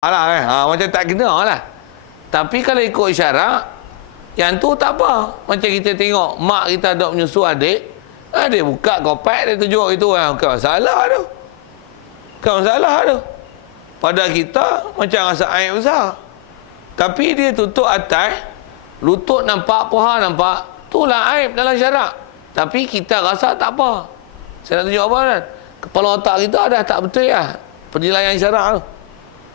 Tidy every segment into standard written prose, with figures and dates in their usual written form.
lah macam tak kena lah. Tapi kalau ikut isyarat, yang tu tak apa. Macam kita tengok mak kita dok menyusu adik, dia buka kopek, dia tunjuk itu, bukan masalah tu. Bukan masalah tu. Pada kita macam rasa aib besar. Tapi dia tutup atas, lutut nampak, paha nampak, itulah aib dalam syarak. Tapi kita rasa tak apa. Saya nak tunjuk apa kan? Kepala otak kita dah tak betul lah penilaian syarak tu.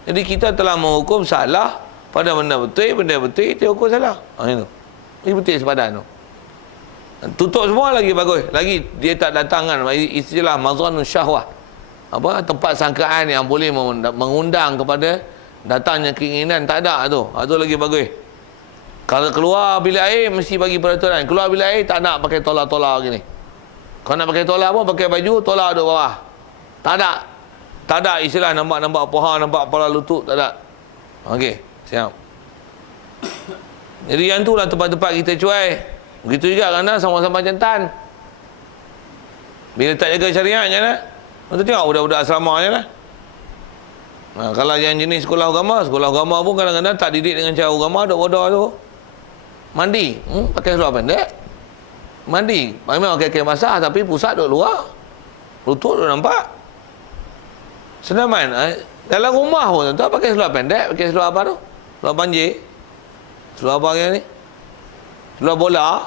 Jadi kita telah menghukum salah pada benda betul kita hukum salah. Itu. Ini betul sepadan tu. Tutup semua lagi bagus. Lagi dia tak datangkan istilah mazanun syahwah. Tempat sangkaan yang boleh mengundang kepada datangnya keinginan, tak ada tu. Itu lagi bagus. Kalau keluar bilik air mesti bagi peraturan. Keluar bilik air tak nak pakai tolak-tolak gini. Kalau nak pakai tolak apa, pakai baju tolak duduk bawah. Tak ada. Tak ada istilah nampak paha, nampak kepala lutut, tak ada. Okey, siap. Jadi yang itulah tempat-tempat kita cuai. Begitu juga kerana sama-sama jantan. Bila tak jaga syariat je lah. Kita tengok budak-budak asrama je lah. Kalau yang jenis sekolah agama pun kadang-kadang tak didik dengan cara agama, duk bodoh tu. Mandi, pakai seluar pendek. Mandi, memang pakai kain basah tapi pusat duk luar. Lutut duk nampak. Senaman, dalam rumah pun tuan pakai seluar pendek, pakai seluar apa tu? Seluar banjir. Seluar apa ni? Seluar bola.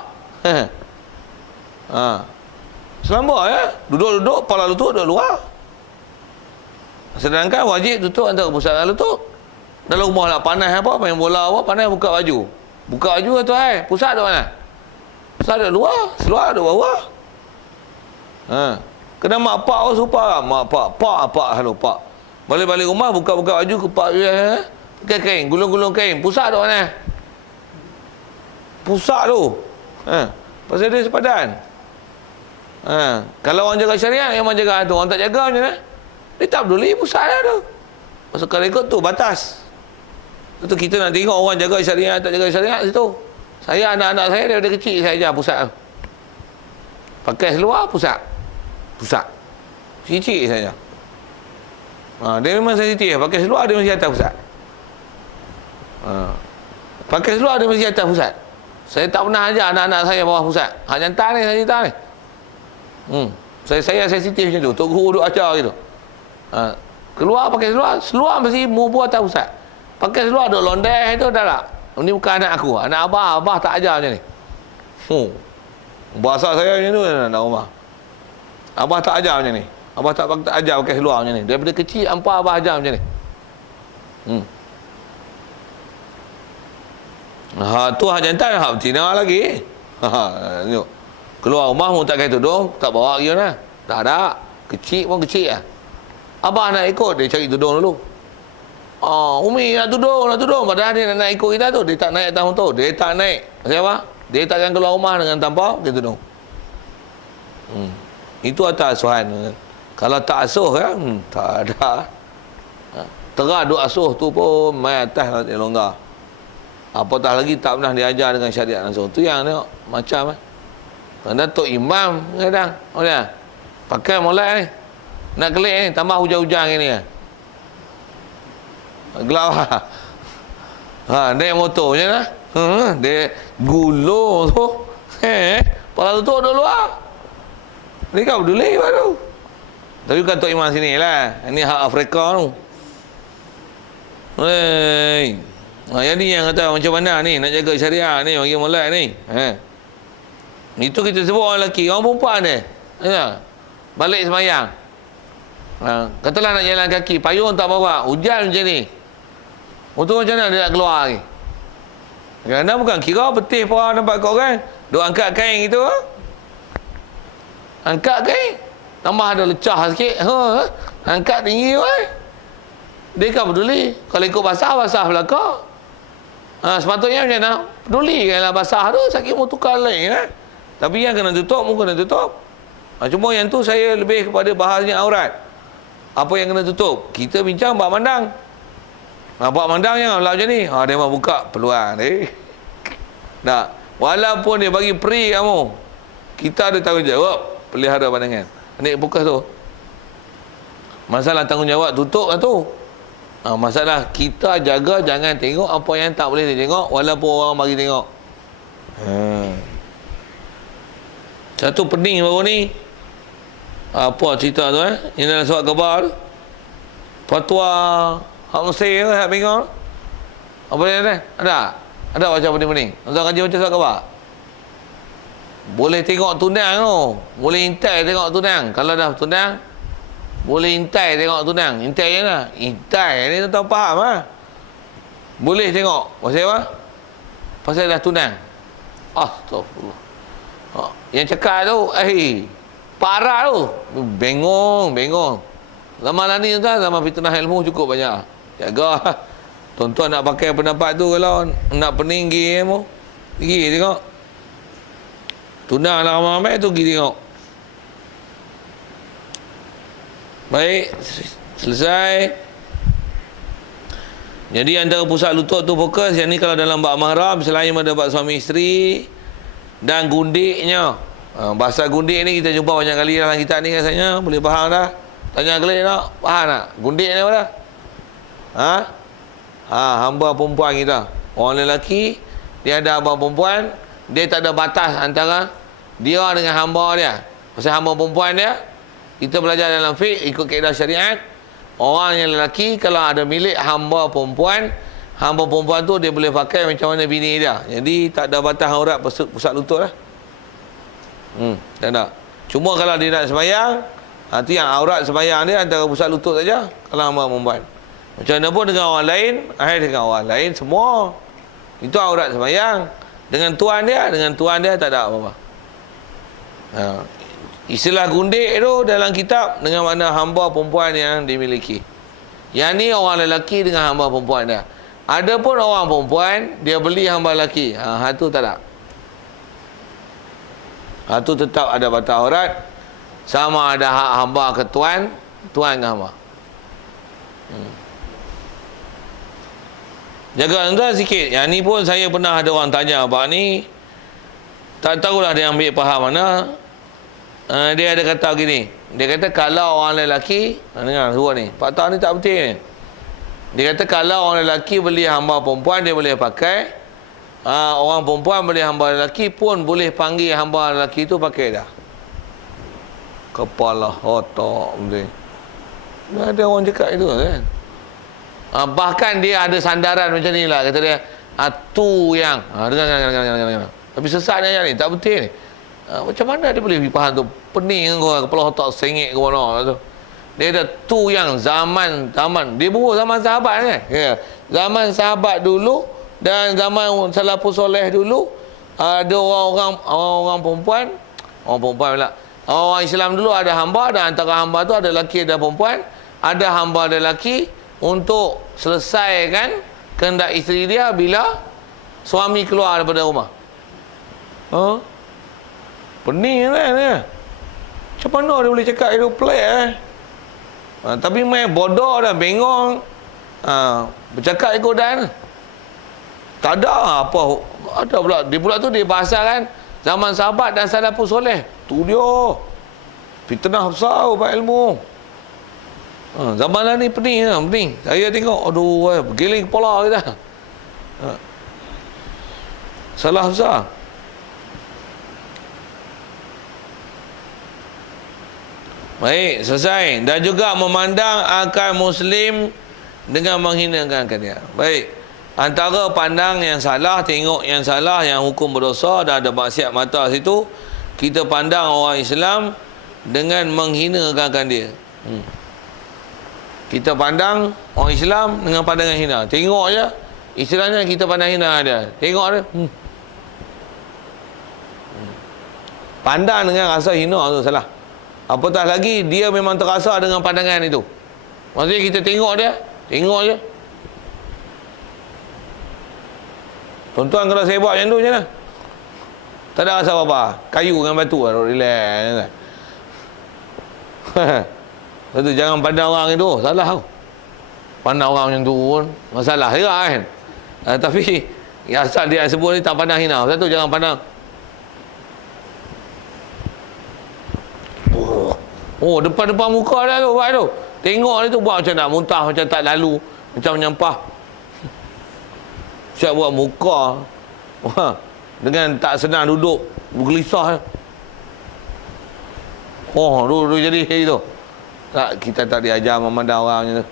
Selamba ya. Duduk-duduk, kepala lutut duduk luar. Sedangkan wajib tutup antara pusat dan lutut. Dalam rumah nak panas apa, main bola apa, panas buka baju. Buka baju tu pusat duduk mana? Pusat duduk luar, seluar duduk bawah. Kena mak pak supa mak pak halo pak. Balik-balik rumah buka-buka baju kepak pakai kain, gulung-gulung kain. Pusat tu mana? Pusat tu. Pasal dia sepadan. Kalau orang jaga syariat, yang orang jaga tu, orang tak jaga macam mana? Dia tak peduli pusat dia tu. Pasal kalau ikut tu batas. Itu kita nak tengok orang jaga syariat tak jaga syariat situ. Saya anak-anak saya daripada kecil saya ajar pusat tu. Pakai seluar pusat. Cicik saja. Dia memang sensitif. Pakai seluar dia mesti atas pusat. Pakai seluar dia mesti atas pusat. Saya tak pernah ajar anak-anak saya bawah pusat. Hak jantan ni saya cerita ni. Saya sensitif macam tu. Tok guru duk ajar gitu. Keluar pakai seluar mesti mubu atas pusat. Pakai seluar duk londeh itu dah tak. Ini bukan anak aku. Anak abah tak ajar macam ni. Bahasa saya macam tu anak rumah. Abah tak ajar macam ni. Abah tak ajar pakai seluar macam ni. Daripada kecil hampa abah ajar macam ni. Tu hak jantan, hak betina lagi. Tengok. Keluar rumah pun tak pakai tudung, tak bawa lagi mana. Tak ada. Kecil pun kecil lah. Abah nak ikut, dia cari tudung dulu. Umi nak tudung. Padahal dia nak ikut kita tu. Dia tak naik atas motor. Dia tak naik. Maksudnya apa? Dia takkan keluar rumah dengan tanpa pakai tudung. Itu atas asuhan. Kalau tak asuh kan, tak ada. Terah duk asuh tu pun main atas lah, dia longgar. Apatah lagi tak pernah diajar dengan syariat langsung. Tu yang tengok macam kerana Tok Imam kadang pakai molek ni. Nak kelik ni, tambah hujan-hujan ni. Gelap naik motor macam mana? Dia gulung tu. Kepala lutut duduk luar. Ni kau peduli baru. Tapi bukan Tok Imam sini lah. Ini hak Afrika tu. Yang ni yang kata macam mana ni nak jaga syariah ni bagi molek ni. Itu kita sebut orang lelaki. Orang perempuan ni balik semayang. Katalah nak jalan kaki, payung tak bawa, hujan macam ni. Untuk macam mana dia nak keluar lagi? Kerana bukan kira betih pun nampak kau kan. Duk angkat kain gitu. Angkat kain. Tambah ada lecah sikit. Angkat tinggi weh. Dia kan peduli. Kalau ikut basah belakang. Sepatutnya macam mana? Peduli kan lah basah tu. Sakit mu tukar lain kan. Tapi yang kena tutup, mu kena tutup. Cuma yang tu saya lebih kepada bahasnya aurat. Apa yang kena tutup? Kita bincang bak mandang. Bak mandang yang lah macam ni. Dia mau buka peluang ni. Tak. Walaupun dia bagi free kamu, kita ada tanggungjawab pelihara pandangan. Ni fokus tu. Masalah tanggungjawab tutup lah tu. Masalah kita jaga jangan tengok apa yang tak boleh ditengok walaupun orang bagi tengok. Satu pening baru ni. Apa cerita tu Ini dalam surat khabar tu. Fatwa hak Mesir tu, hak bingung. Apa dia ni? Ada baca pening-pening. Tuan kaji baca surat khabar. Boleh tengok tunang tu. Boleh intai tengok tunang. Kalau dah tunang, boleh intai tengok tunang. Intai je lah. Intai ni tuan faham lah. Boleh tengok. Pasal apa? Pasal dah tunang. Astaghfirullah. Yang cakap tu, parah tu. Bengong. Zaman ni tuan, zaman fitnah ilmu cukup banyak. Jaga. Tuan-tuan nak pakai pendapat tu kalau nak pening pergi ilmu. Pergi tengok. Tunang lah ramai-ramai tu pergi tengok. Baik. Selesai. Jadi antara pusat lutut tu fokus. Yang ni kalau dalam bab mahram, selain ada bab suami isteri dan gundiknya. Bahasa gundik ni kita jumpa banyak kali dalam kitab ni rasanya. Boleh faham dah? Tanya kali nak? Faham tak? Gundik ni apa dah? Hamba perempuan kita. Orang lelaki, dia ada hamba perempuan, dia tak ada batas antara dia dengan hamba dia. Pasal hamba perempuan dia, kita belajar dalam fiqh, ikut kaedah syariat, orang yang lelaki kalau ada milik hamba perempuan tu dia boleh pakai macam mana bini dia. Jadi tak ada batas aurat pusat lutut lah. Tak ada. Cuma kalau dia nak sembahyang, itu yang aurat sembahyang dia antara pusat lutut saja kalau hamba perempuan. Macam mana pun dengan orang lain, dengan orang lain semua. Itu aurat sembahyang. Dengan tuan dia tak ada apa-apa. Istilah gundik tu dalam kitab dengan makna hamba perempuan yang dimiliki. Yang ni orang lelaki dengan hamba perempuan dia. Ada pun orang perempuan dia beli hamba lelaki. Tu tak ada. Tu tetap ada batas aurat. Sama ada hak hamba ke tuan ke hamba. Jaga tuan sikit. Yang ni pun saya pernah ada orang tanya abang ni. Tak tahulah dia ambil faham mana. Dia ada kata gini. Dia kata kalau orang lelaki, dengar suara ni. Pak Tahu ni tak betul ni. Dia kata kalau orang lelaki beli hamba perempuan dia boleh pakai. Orang perempuan beli hamba lelaki pun boleh panggil hamba lelaki tu pakai dah. Kepala otak betul. Ada orang cakap itu kan. Bahkan dia ada sandaran macam ni lah. Kata dia, tu yang dengar. Tapi sesatnya ni, tak betul ni. Macam mana dia boleh faham tu? Pening kau, kepala otak sengit ke mana tu. Dia ada tu yang zaman. Dia buruh zaman sahabat kan. Zaman sahabat dulu dan zaman salafus soleh dulu, ada orang perempuan pula. Orang Islam dulu ada hamba, dan antara hamba tu ada lelaki ada perempuan. Ada hamba ada lelaki untuk selesaikan kehendak isteri dia bila suami keluar daripada rumah. Pening kan dia. Macam mana dia boleh cakap itu pelik tapi main bodoh dah, bengong. Bercakap ikut dan tak ada apa. Ada pula. Dia pula tu dia bahasakan zaman sahabat dan salafus soleh. Tu dia. Fitnah besar buat ilmu. Zaman lah ni pening. Saya tengok, aduh, bergiling kepala kita. Salah besar. Baik, selesai. Dan juga memandang akal Muslim dengan menghinakan dia. Baik. Antara pandang yang salah, tengok yang salah, yang hukum berdosa dan ada maksiat mata situ, kita pandang orang Islam dengan menghinakan dia. Kita pandang orang Islam dengan pandangan hina. Tengok je, istilahnya kita pandang hina dia. Tengok dia. Pandang dengan rasa hina tu salah. Apatah lagi dia memang terasa dengan pandangan itu. Maksudnya kita tengok dia, tengok je. Tuan-tuan kalau saya buat macam tu macam mana? Tak ada rasa apa-apa. Kayu dengan batu lah, relax. Lepas tu jangan pandang orang itu, salah tau. Pandang orang macam tu pun masalah juga kan. Tapi asal dia sebut ni tak pandang hina. Satu jangan pandang. Depan-depan muka dia tu buat tu. Tengok dia tu buat macam nak muntah, macam tak lalu. Macam menyampah. Siap buat muka. Wah, dengan tak senang duduk. Bergelisah. Oh, duduk jadi itu. Tak, kita tak diajar memandang orang macam tu.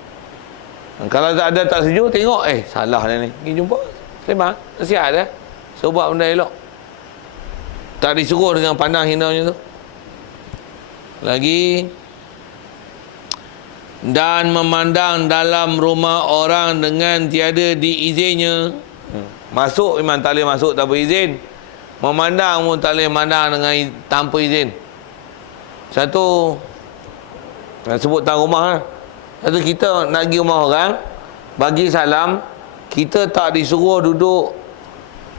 Kalau tak ada tak sejuk, tengok. Salah dia ni. Pergi jumpa. Sembang. Nasihat dia. So, buat benda elok. Tak disuruh dengan pandang hina macam tu. Lagi. Dan memandang dalam rumah orang dengan tiada diizinnya. Masuk memang tak boleh masuk tanpa izin. Memandang pun tak boleh memandang dengan tanpa izin. Satu, nak sebut tentang rumah lah. Satu, kita nak pergi rumah orang, bagi salam, kita tak disuruh duduk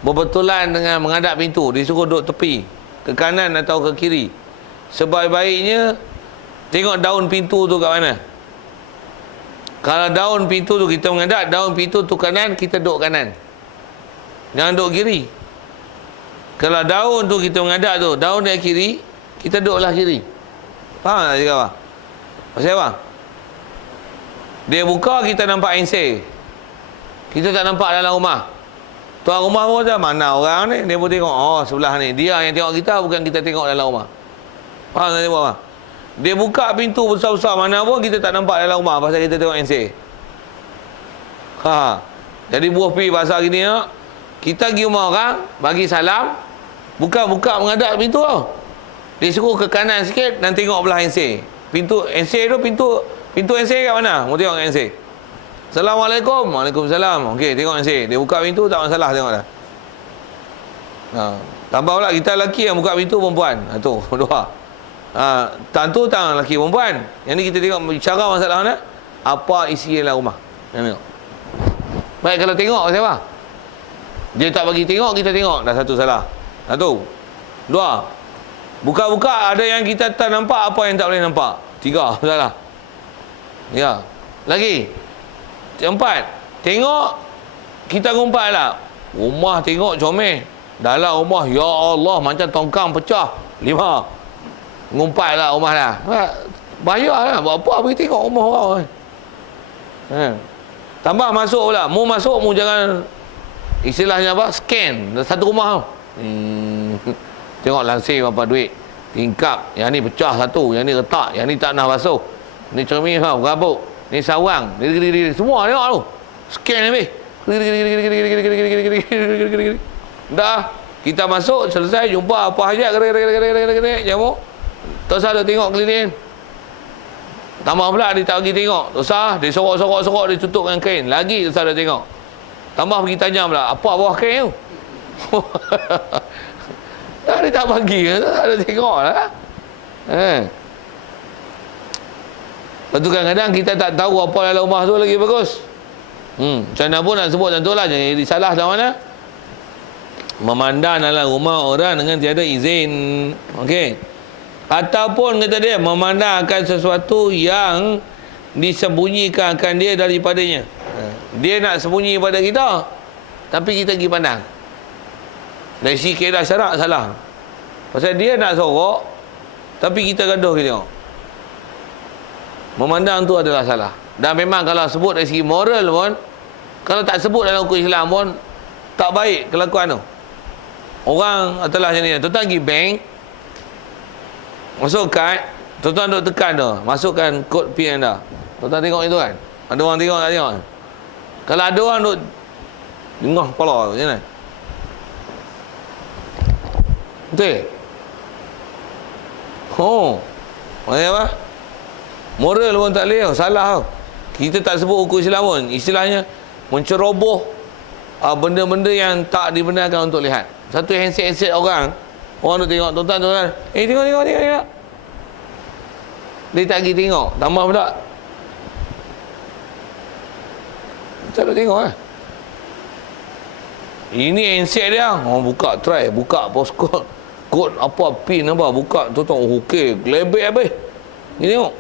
berbetulan dengan menghadap pintu. Disuruh duduk tepi, ke kanan atau ke kiri. Sebaik-baiknya tengok daun pintu tu kat mana. Kalau daun pintu tu kita menghadap, daun pintu tu kanan, kita duduk kanan. Jangan duduk kiri. Kalau daun tu kita menghadap tu, daun dia kiri, kita duduklah kiri. Faham tak cakap apa? Pasal apa? Dia buka, kita nampak ensir. Kita tak nampak dalam rumah. Tuan rumah pun dah, mana orang ni? Dia pun tengok, oh sebelah ni. Dia yang tengok kita, bukan kita tengok dalam rumah. Faham tak cakap apa? Dia buka pintu besar-besar mana pun, kita tak nampak dalam rumah pasal kita tengok ensir. Jadi buah pi bahasa gini ya. Kita pergi rumah orang, bagi salam, buka menghadap pintu tau. Dia suruh ke kanan sikit dan tengok belah ensir. Pintu ensir tu, pintu ensir kat mana? Mau tengok ensir. Assalamualaikum. Waalaikumsalam. Okey, tengok ensir. Dia buka pintu, tak masalah, tengok dah. Tambah pula kita lelaki yang buka pintu perempuan. Tu, dua. Tentu tak lelaki perempuan. Yang ni kita tengok bicara masalah mana? Apa isi dalam rumah. Tengok. Baik, kalau tengok siapa? Dia tak bagi tengok, kita tengok. Dah satu salah. Satu. Dua. Buka-buka ada yang kita tak nampak, apa yang tak boleh nampak. Tiga. Salah. Ya. Lagi. Empat. Tengok. Kita ngumpat lah. Rumah tengok comel. Dalam rumah, ya Allah, macam tongkang pecah. Lima. Ngumpat lah rumah dah. Bayar lah. Buat apa pergi tengok rumah orang. Tambah masuk pula. Mu masuk, mu jangan, istilahnya apa? Scan. Satu rumah tau. Tengok lansir berapa duit. Tingkap. Yang ni pecah satu. Yang ni retak. Yang ni tak nak basuh. Ni cermin tau. Berabuk. Ni sawang. Semua tengok tu. Scan habis. Dah. Kita masuk. Selesai. Jumpa apa hajat. Jamu. Tak usah dia tengok keliling. Tambah pula dia tak pergi tengok. Tak usah. Dia sorok. Dia tutup dengan kain. Lagi tak usah dia tengok. Tambah pergi tanya pula. Apa bawah kain tu? Dia tak bagi. Tak ada tengok lah. Lepas tu kadang-kadang kita tak tahu apa dalam rumah tu lagi bagus. Macam mana pun nak sebut tentu lah. Jangan jadi salah dalam mana. Memandang dalam rumah orang dengan tiada izin. Okey. Ataupun kata dia, memandang akan sesuatu yang disembunyikan akan dia daripadanya. Dia nak sembunyi pada kita, tapi kita pergi pandang. Dari si kaedah syarak salah. Pasal dia nak sorok, tapi kita gaduh kita tengok. Memandang tu adalah salah. Dan memang kalau sebut dari segi moral pun, kalau tak sebut dalam hukum Islam pun, tak baik kelakuan tu. Orang adalah macam ni. Tuan-tuan pergi bank, masuk kad, tuan-tuan duk tekan tu, masukkan kod PIN anda. Tuan-tuan tengok itu kan? Ada orang tengok tak tengok? Kalau ada orang duk jengah kepala macam mana? Betul? Maksudnya apa? Moral pun tak boleh, salah tau. Kita tak sebut hukum Islam pun. Istilahnya menceroboh benda-benda yang tak dibenarkan untuk lihat. Satu handset orang tu tengok, tuan-tuan. Tengok. Dia tak pergi tengok. Tambah pula. Tak ada tengok lah. Ini handset dia. Buka, try. Buka postcode. Kod apa, pin apa. Buka, tuan-tuan. Okey, gelebek habis. Ni tengok.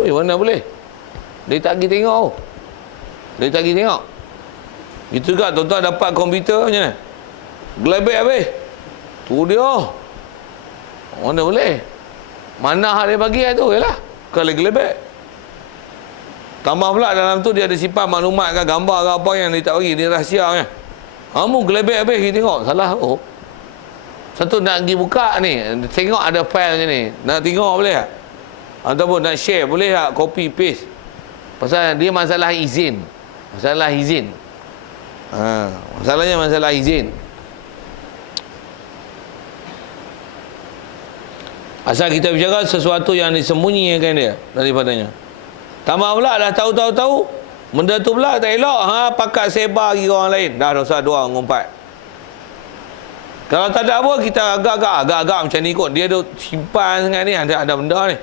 Mana boleh? Dia tak pergi tengok. Itu juga tuan-tuan dapat komputer macam mana? Gelebek habis. Tu dia. Mana boleh? Mana hak dia bagi tu? Yalah. Kalau gelebek. Tambah pula dalam tu dia ada simpan maklumat ke gambar ke apa yang dia tak bagi, dia rahsianya. Kamu gelebek habis kita tengok. Salah. Oh. Satu nak pergi buka ni, tengok ada file ni. Nak tengok boleh tak? Ataupun nak share boleh tak? Copy paste. Pasal dia masalah izin. Masalah izin. Masalahnya masalah izin. Asal kita bicara sesuatu yang disembunyikan dia daripadanya. Tambah pula dah tahu-tahu benda tu pula tak elok, pakat sebar lagi orang lain. Dah dosa dua ngumpat. Kalau tak ada apa, kita agak-agak macam ni kot. Dia duk simpan sangat ni, ada benda ni.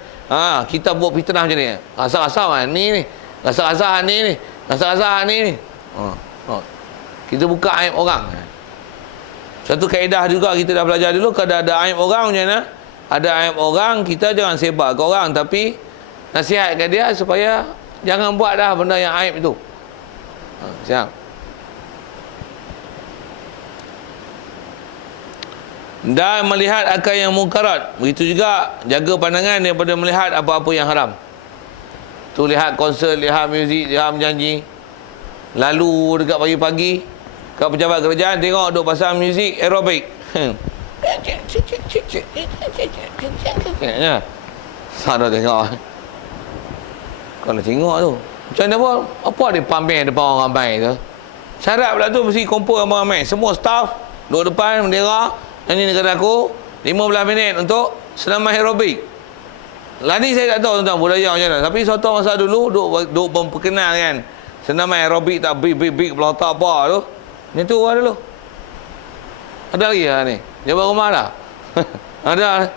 Kita buat fitnah macam ni. Asal-asal ni. Asal-asal ni. Asal-asal ni. Kita buka aib orang. Satu kaedah juga kita dah belajar dulu, kalau ada aib orang macam mana? Ada aib orang, kita jangan sebar ke orang, tapi nasihat ke dia supaya jangan buat dah benda yang aib itu. Siap. Dan melihat akal yang mungkarat. Begitu juga jaga pandangan daripada melihat apa-apa yang haram. Tu lihat konsert, lihat muzik, lihat menjanji. Lalu dekat pagi-pagi kat pejabat kerajaan tengok duk pasang muzik aerobik. Sana tengok. Kalau tengok tu macam mana pun, apa dia pamer depan orang ramai tu. Syarat pula tu mesti kumpul ramai-ramai. Semua staff duduk depan bendera. Ini negara aku 15 minit untuk senaman aerobik. Lah ni saya tak tahu tentang budaya macam mana. Tapi suatu masa dulu duk memperkenalkan senaman aerobik tak big belotak apa tu. Ni tu ada dulu. Ada lagi lah ni. Dia rumah dah. Ada.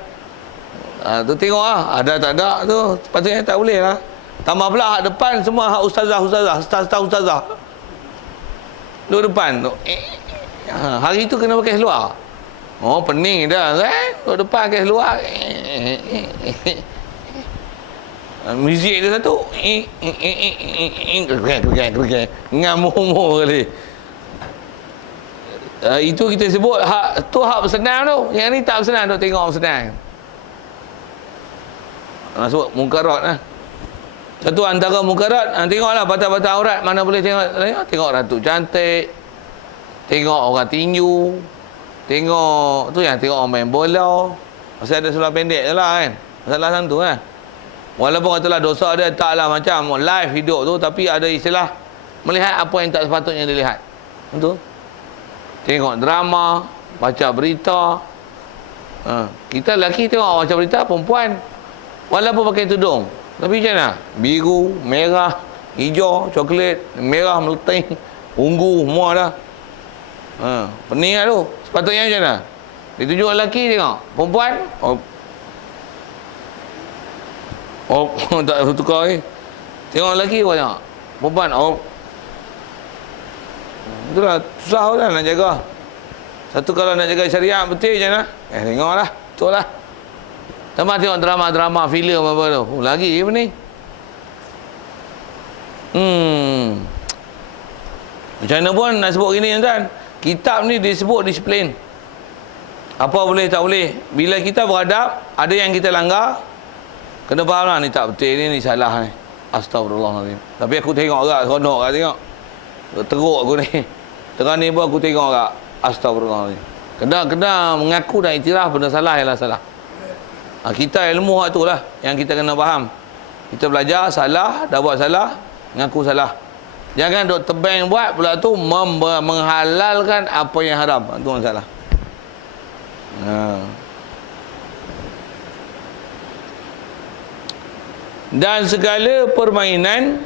Tu tengok lah. Ada tak ada tu. Sepatutnya tak boleh lah. Tambah pula hak depan semua hak ustazah. Ustazah. Duduk depan tu. Hari tu kena pakai seluar. Oh, pening dah kan. Duduk depan pakai seluar. Muzik dia satu. Ngamuk-ngamuk kali. Itu kita sebut hak tu hak bersenang tu. Yang ni tak bersenang, duk tengok bersenang. Sebut mungkarat lah. Satu antara mungkarat, tengoklah batas-batas aurat mana boleh tengok. Tengok ratu cantik, tengok orang tinju, tengok tu yang tengok orang main bola. Pasal ada seluar pendek je lah kan. Masalah tu kan. Walaupun katalah dosa dia taklah macam live hidup tu, tapi ada istilah melihat apa yang tak sepatutnya dilihat. Betul? Tengok drama, baca berita. Kita lelaki tengok baca berita, perempuan walaupun pakai tudung, tapi macam mana? Biru, merah, hijau, coklat, merah meleting, ungu, semua dah. Pening lah tu. Sepatutnya macam mana? Ditunjuk lelaki tengok, perempuan tak tukar lagi. Tengok lelaki kau tengok, perempuan itulah susah lah nak jaga. Satu kalau nak jaga syariat betul macam mana? Tengoklah, betul lah. Tambah tengok drama-drama, filem apa tu. Lagi apa ni? Macam mana pun nak sebut gini tuan. Kitab ni disebut disiplin. Apa boleh tak boleh. Bila kita beradab, ada yang kita langgar, kena faham lah, ni tak betul ni salah ni. Astagfirullahaladzim. Tapi aku tengok agak, seronok agak tengok. Teruk aku ni. Tengah ni pun aku tengok agak. Astagfirullahaladzim. Kena mengaku dan iktiraf benda salah ialah salah. Kita ilmu hak tu lah yang kita kena faham. Kita belajar salah, dah buat salah, mengaku salah. Jangan duk tebang buat pula tu menghalalkan apa yang haram. Itu masalah. Dan segala permainan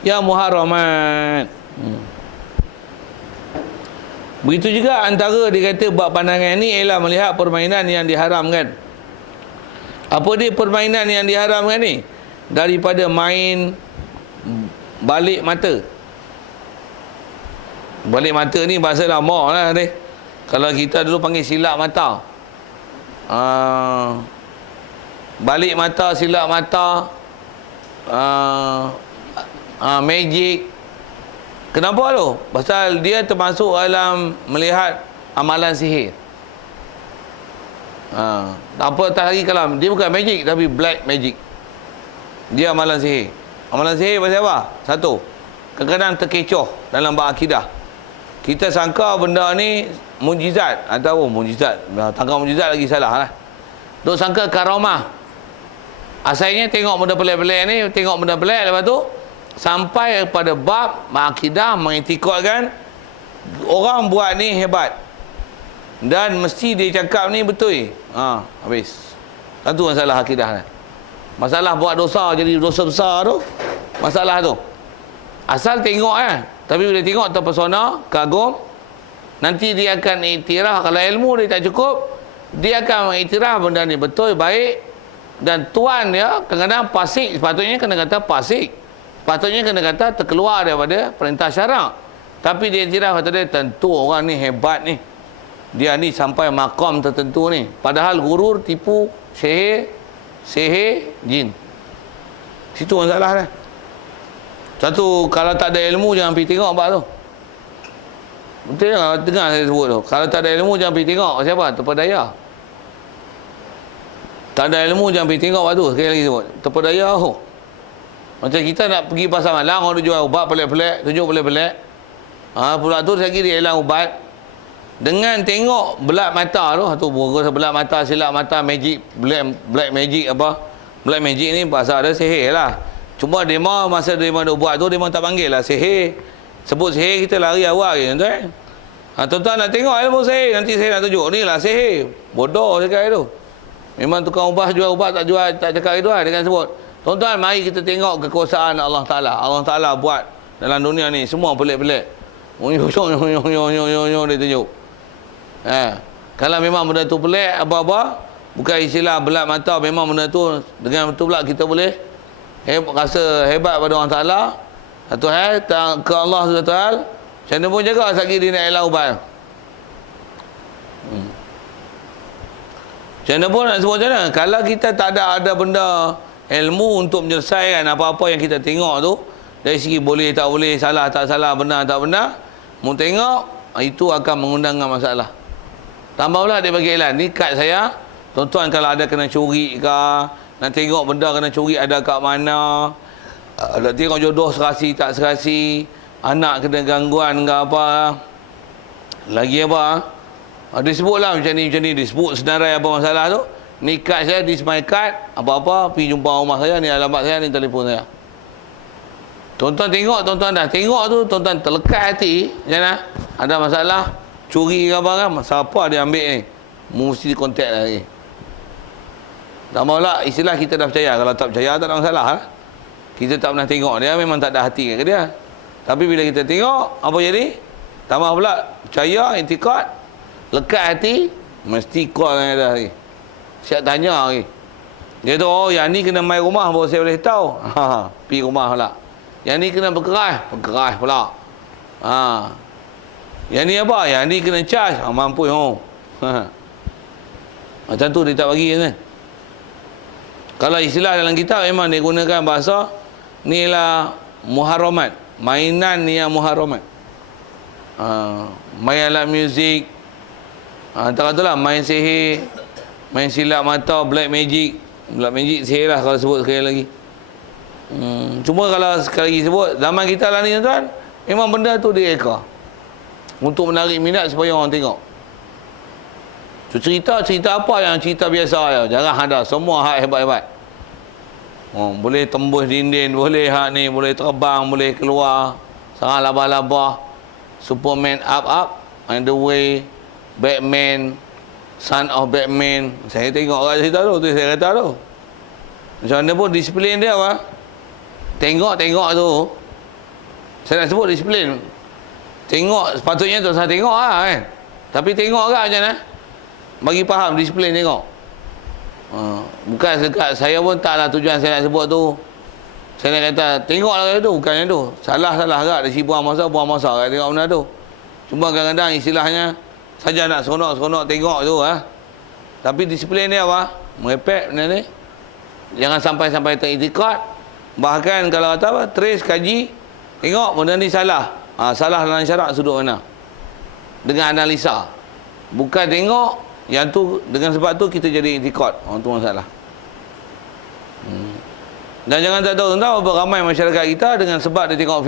yang muharamat. Begitu juga antara dia kata bab pandangan ni ialah melihat permainan yang diharamkan. Apa dia permainan yang diharamkan ni? Daripada main balik mata. Balik mata ni bahasa lama lah ni. Kalau kita dulu panggil silap mata. Balik mata, silap mata, magic. Kenapa tu? Pasal dia termasuk dalam melihat amalan sihir. Apa tak lagi kalau dia bukan magic tapi black magic. Dia amalan sihir. Amalan sihir pasal apa? Satu, kadang-kadang terkecoh dalam bab akidah. Kita sangka benda ni mujizat atau mujizat. Tangkap mujizat lagi salah lah. Duk sangka karamah. Asalnya tengok benda pelik-pelik ni, tengok benda pelik, lepas tu sampai pada bab akidah mengiktikadkan orang buat ni hebat. Dan mesti dia cakap ni betul. Habis. Satu masalah akidah ni. Masalah buat dosa jadi dosa besar tu, masalah tu. Asal tengok tapi bila tengok terpesona, kagum, nanti dia akan iktiraf. Kalau ilmu dia tak cukup, dia akan mengiktiraf benda ni betul, baik. Dan tuan dia kadang-kadang fasik, sepatutnya kena kata fasik. Sepatutnya kena kata terkeluar daripada perintah syarak. Tapi dia iktiraf, kata dia tentu orang ni hebat ni. Dia ni sampai makam tertentu ni. Padahal gurur, tipu, sihir, jin. Situ masalah dah. Satu, kalau tak ada ilmu jangan pergi tengok bab tu. Betul tak? Dengar saya sebut tu. Kalau tak ada ilmu jangan pergi tengok. Siapa? Terpedaya. Tak ada ilmu jangan pergi tengok bab tu. Sekali lagi sebut. Terpedaya tu. Macam kita nak pergi pasar malam, orang jual ubat pelik-pelik, tunjuk pelik-pelik. Pula tu saya kira dia elang ubat. Dengan tengok belak mata tu belak mata, silap mata, magic, black magic apa. Black magic ni pasal ada sihir lah. Cuma dia mau masa dia mau buat tu, dia mau tak panggil lah sihir. Sebut sihir kita lari awal je tuan. Tuan-tuan nak tengok ilmu sihir, nanti saya nak tunjuk ni lah sihir. Bodoh cakap itu. Memang tukang ubah jual ubat tak jual, tak cakap itu lah. Dia kan sebut, tuan-tuan mari kita tengok kekuasaan Allah Ta'ala. Allah Ta'ala buat dalam dunia ni semua pelik-pelik. Dia tunjuk. Kalau memang benda tu pelik apa-apa, bukan istilah belak mata, memang benda tu dengan betul pula kita boleh rasa hebat pada Allah Ta'ala. Satu hal ke Allah SWT, macam mana pun jaga sakit dia nak elak ubat. Macam mana pun nak sebut macam mana, kalau kita tak ada benda ilmu untuk menyelesaikan apa-apa yang kita tengok tu, dari segi boleh tak boleh, salah tak salah, benar tak benar, mau tengok, itu akan mengundangkan masalah. Tambah pula dia bagi iklan, ni kad saya, tuan-tuan kalau ada kena curi ke, nak tengok benda kena curi ada kat mana, nak tengok jodoh serasi tak serasi, anak kena gangguan ke apa, lagi apa, dia sebutlah macam ni, dia sebut senarai apa masalah tu. Ni kad saya, this my card, apa-apa, pergi jumpa rumah saya, ni alamat saya, ni telefon saya. Tuan-tuan tengok, tuan-tuan dah tengok tu, tuan-tuan terlekat hati, macam mana? Ada masalah, curi ke apa kan, siapa dia ambil ni? Mesti kontak lagi. Tak maulah, istilah kita dah percaya. Kalau tak percaya, tak ada masalah. Kita tak pernah tengok dia, memang tak ada hati ke dia. Tapi bila kita tengok, apa jadi? Tambah pula, percaya, intikad, lekat hati, mesti call dengan dia lagi. Siap tanya lagi. Dia tu, oh yang ni kena main rumah baru saya boleh tahu. Pergi rumah pula. Yang ni kena berkeras pula. Yang ni apa? Yang ni kena charge. Mampu macam tu dia tak bagi kan. Kalau istilah dalam kitab memang dia gunakan bahasa ni lah muharramat. Mainan ni yang muharramat. Main alat muzik. Tak katalah main sihir, main silap mata, black magic. Black magic sihir lah kalau sebut sekali lagi. Cuma kalau sekali lagi sebut, zaman kita lah ni tuan, memang benda tu direka untuk menarik minat supaya orang tengok. Cerita apa yang cerita biasa ya, jarang ada, semua hak hebat-hebat. Boleh tembus dinding, boleh hak ni, boleh terbang, boleh keluar, sarang labah-labah, Superman up on the way, Batman, son of Batman. Saya tengok kat cerita tu, saya kata tu. Macam mana pun disiplin dia apa? Tengok tu. Saya nak sebut disiplin. Tengok, sepatutnya tu saya tengok lah kan. Tapi tengok kan macam mana? Bagi faham disiplin tengok. Bukan sekat saya pun taklah tujuan saya nak sebut tu. Saya nak kata tengok lah tu, bukan yang tu. Salah agak dari si buang masa kat tengok benda tu. Cuma kadang-kadang istilahnya saja nak seronok tengok tu Tapi disiplin dia apa? Merepek benda ni. Jangan sampai teriktikad. Bahkan kalau kata apa, trace, kaji, tengok benda ni salah. Salah dalam syarak sudut mana? Dengan analisa. Bukan tengok yang tu, dengan sebab tu kita jadi iktikad. Itu masalah. Dan jangan tak tahu tuan-tuan, berapa ramai masyarakat kita dengan sebab dia tengok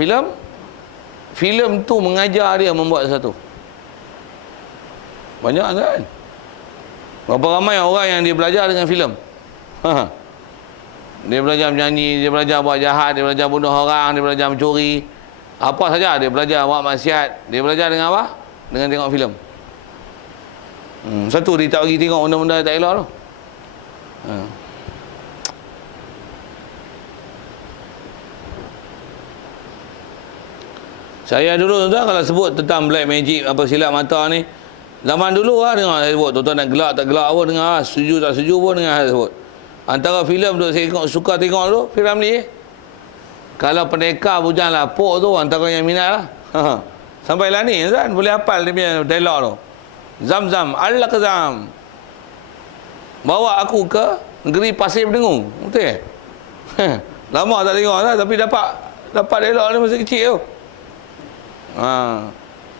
filem tu mengajar dia membuat sesuatu. Banyak kan? Berapa ramai orang yang dia belajar dengan filem. Dia belajar menyanyi, dia belajar buat jahat, dia belajar bunuh orang, dia belajar mencuri. Apa saja dia belajar buat maksiat. Dia belajar dengan apa? Dengan tengok filem. Satu dia tak bagi tengok benda-benda tak elok tu. Saya dulu tuan-tuan kalau sebut tentang black magic, apa silap mata ni, zaman dulu lah dengar saya sebut, tuan-tuan nak gelak tak gelak apa dengar, setuju tak setuju pun dengar saya sebut. Antara filem tu saya suka tengok tu P.Ramlee. Kalau pendekar bujang lapuk tu antara yang minat lah. Sampai lah ni kan boleh hafal dia punya dialog tu. Zam-zam, Al-Lakazam, bawa aku ke negeri pasir berdengung. Betul ke? Lama tak tengok lah, tapi dapat dialog ni masa kecil tu.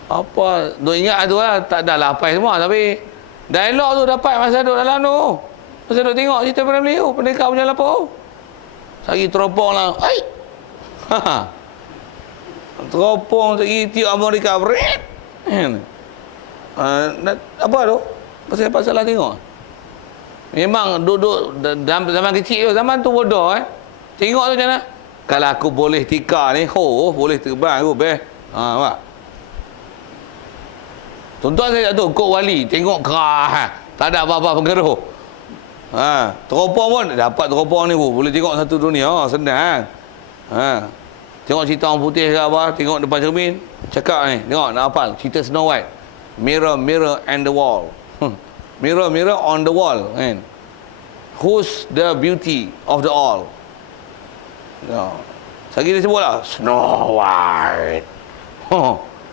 Apa duk ingat tu lah, tak dah lah apa semua, tapi dialog tu dapat masa duduk dalam tu, masa duduk tengok cerita P.Ramlee tu, pendekar bujang lapuk. Sagi teropong lah, teropong segi tiup Amerika berat. Apa tu? Pasal tengok. Memang duduk dalam zaman kecil tu, zaman tu bodoh Tengok tu macam mana? Kalau aku boleh tika ni, boleh terbang aku best. Nampak? Tuan-tuan saya tak tahu, Kok Wali tengok kerah, tak ada apa-apa pengaruh. Teropong pun dapat teropong ni boleh tengok satu dunia, senang. Tengok cerita orang putih ke apa, tengok depan cermin, cakap ni, tengok nak hafal cerita Snow White. Mirror, mirror and the wall. Mirror, mirror on the wall, kan? Who's the beauty of the all? Lagi dia sebut lah Snow White.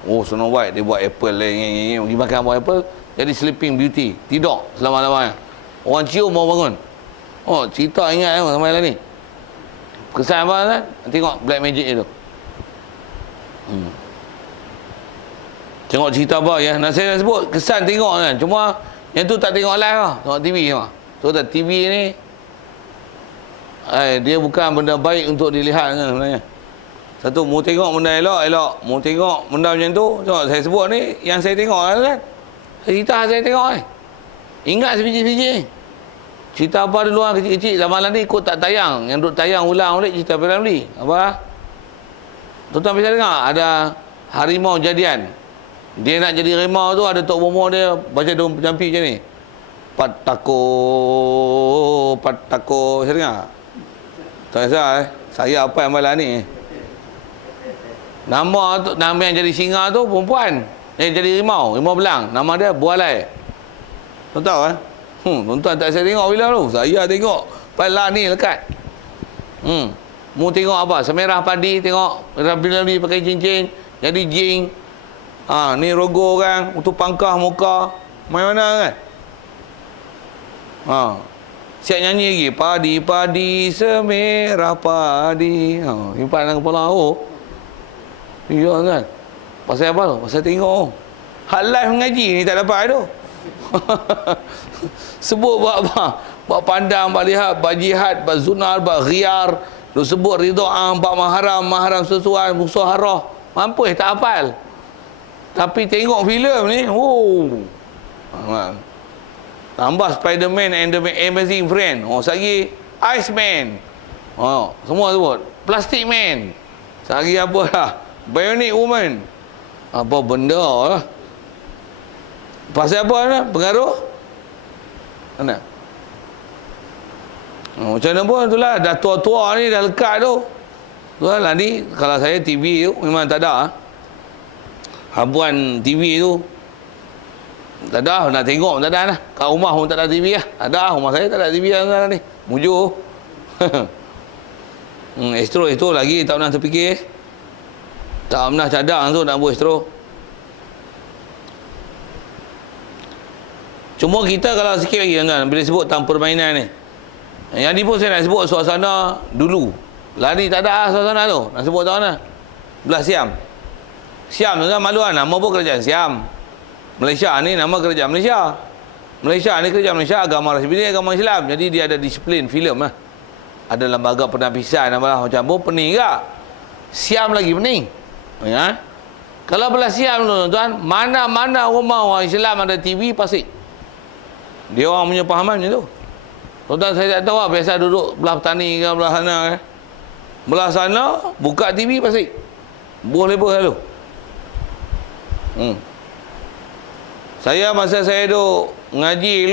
Snow White dia buat apple pergi makan buat apple, jadi Sleeping Beauty, tidur selama-lamanya. Orang cium mau bangun. Cerita ingat sampai lah ni. Kesan apa kan? Tengok black magic itu. Tengok cerita apa ya. Nak saya nak sebut kesan tengok kan. Cuma yang tu tak tengok live lah. Tengok TV cuma. Tak TV ni dia bukan benda baik untuk dilihat kan sebenarnya. Satu, mu tengok benda elok. Mu tengok benda macam tu. Tengok saya sebut ni yang saya tengok kan. Cerita saya tengok ni. Ingat sebiji-biji. Cerita apa dulu orang kecil-kecil zaman lah ni ikut tak tayang. Yang duk tayang ulang balik cerita P.Ramlee. Apa? Tuan-tuan bisa dengar ada harimau jadian. Dia nak jadi harimau tu, ada tok bomo dia baca daun jampi macam ni. Patako. Saya dengar? Tak salah saya apa yang malam ni. Nama yang jadi singa tu perempuan. Yang jadi harimau belang. Nama dia Bualai. Tuan tahu tuan-tuan tak saya tengok bila tu. Saya tengok pala ni lekat. Mu tengok apa? Semerah padi tengok P.Ramlee pakai cincin jadi jing. Ni rogo orang untuk pangkah muka. Main mana kan? Siap nyanyi lagi. Padi-padi semerah padi. Simpan dalam kepala iya kan? Pasal apa tu? Pasal tengok. Hak live mengaji ni tak dapat tu. Sebut buat apa? Buat pandang, buat lihat, buat jihad, buat zunar, buat ghiar. Dia sebut ridha'ah, buat mahram sesuai, musuh harah. Mampu tak hafal. Tapi tengok filem ni, tambah Spider-Man and the Amazing Friend. Lagi Iceman. Semua sebut. Plastic Man. Lagi apa lah? Bionic Woman. Apa benda lah. Pasal apa lah? Pengaruh? Mana? Macam mana pun itulah. Dah tua-tua ni dah lekat tu. Itulah lah ni. Kalau saya TV tu memang tak ada. Habuan TV tu tak ada. Nak tengok tak ada lah. Kat rumah pun tak ada TV lah. Ada. Rumah saya tak ada TV lah ni. Mujur. Astro lagi tak pernah terfikir. Tak pernah cadang tu nak buat Astro. Cuma kita kalau sikit lagi kan, bila sebut tentang permainan ni, yang ni pun saya nak sebut suasana dulu. Lari tak ada suasana tu. Nak sebut tahu mana? Belah Siam. Siam tu kan maluan. Nama pun kerajaan Siam. Malaysia ni nama kerajaan Malaysia. Malaysia ni kerajaan Malaysia, agama Rasmini, agama Islam. Jadi dia ada disiplin filem lah. Ada lembaga penapisan apa macam pun pening ke? Siam lagi pening. Ya. Kalau belah Siam tuan, mana-mana rumah orang Islam ada TV pasti. Dia orang punya pahaman macam tu. Tuan saya tak tahu lah, biasa duduk belah petani ke belah sana ke. Belah sana buka TV pasti. Boleh-boleh lalu. Saya masa saya duduk ngaji